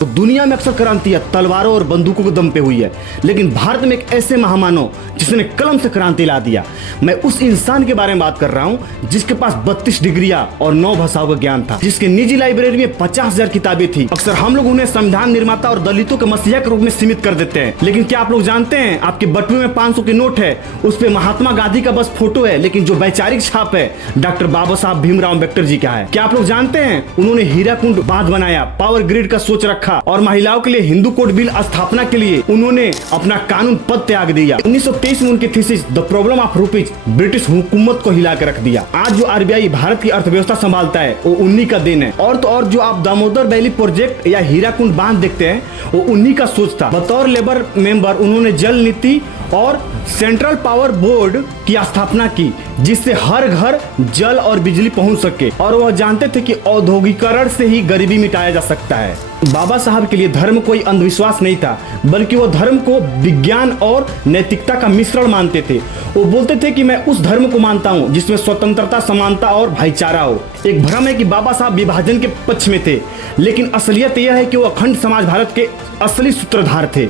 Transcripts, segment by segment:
तो दुनिया में अक्सर क्रांतियां तलवारों और बंदूकों के दम पे हुई है, लेकिन भारत में एक ऐसे महामानव जिसने कलम से क्रांति ला दिया। मैं उस इंसान के बारे में बात कर रहा हूं जिसके पास 32 डिग्रियां और 9 भाषाओं का ज्ञान था, जिसके निजी लाइब्रेरी में 50,000 किताबें थी। अक्सर हम लोग उन्हें संविधान निर्माता और दलितों के मसीहा के रूप में सीमित कर देते हैं, लेकिन क्या आप लोग जानते हैं आपके बटुए में 500 के नोट है, उस पे महात्मा गांधी का बस फोटो है, लेकिन जो वैचारिक छाप है डॉक्टर बाबा साहब भीमराव अम्बेडकर जी का है। क्या आप लोग जानते हैं उन्होंने हीराकुंड बांध बनाया, पावर ग्रिड का सोच रखा और महिलाओं के लिए हिंदू कोड बिल स्थापना के लिए उन्होंने अपना कानून पद त्याग दिया। 1923 में उनकी thesis the problem of rupees British हुकूमत को हिला कर रख दिया। आज जो आरबीआई भारत की अर्थव्यवस्था संभालता है वो उन्हीं का देन है। और तो और जो आप दामोदर वैली प्रोजेक्ट या हीराकुंड बांध देखते हैं वो उन्हीं का सोच था। बतौर लेबर मेंबर उन्होंने जल नीति और सेंट्रल पावर बोर्ड की स्थापना की, जिससे हर घर जल और बिजली पहुंच सके। और वह जानते थे कि औद्योगिकरण से ही गरीबी मिटाया जा सकता है। बाबा साहब के लिए धर्म कोई अंधविश्वास नहीं था, बल्कि वो धर्म को विज्ञान और नैतिकता का मिश्रण मानते थे। वो बोलते थे कि मैं उस धर्म को मानता हूँ जिसमें स्वतंत्रता, समानता और भाईचारा हो। एक भ्रम है कि बाबा साहब विभाजन के पक्ष में थे, लेकिन असलियत यह है कि वो अखंड समाज भारत के असली सूत्रधार थे।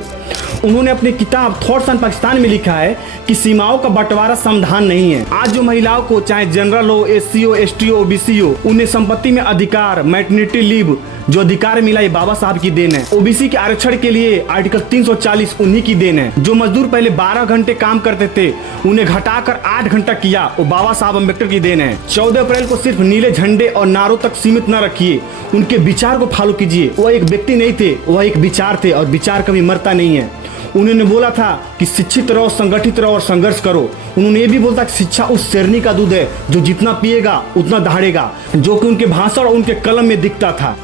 उन्होंने अपनी किताब थॉट्स ऑन पाकिस्तान में लिखा है कि सीमाओं का बंटवारा समाधान नहीं है। आज जो महिलाओं को चाहे जनरल हो, एससी हो, एसटी हो, ओबीसी हो, उन्हें संपत्ति में अधिकार, मैटरनिटी लीव जो अधिकार मिला ये बाबा साहब की देन है। ओबीसी के आरक्षण के लिए आर्टिकल 340 उन्हीं की देन है। जो मजदूर पहले 12 घंटे काम करते थे उन्हें घटाकर 8 घंटा किया, वो बाबा साहब अम्बेडकर की देन है। 14 अप्रैल को सिर्फ नीले झंडे और नारों तक सीमित न रखिए, उनके विचार को फॉलो कीजिए। वह एक व्यक्ति नहीं थे, वह एक विचार थे, और विचार कभी मरता नहीं है। उन्होंने बोला था कि शिक्षित रहो, संगठित रहो और संघर्ष करो। उन्होंने ये भी बोला कि शिक्षा उस शेरनी का दूध है जो जितना पिएगा उतना दहाड़ेगा, जो कि उनके भाषण और उनके कलम में दिखता था।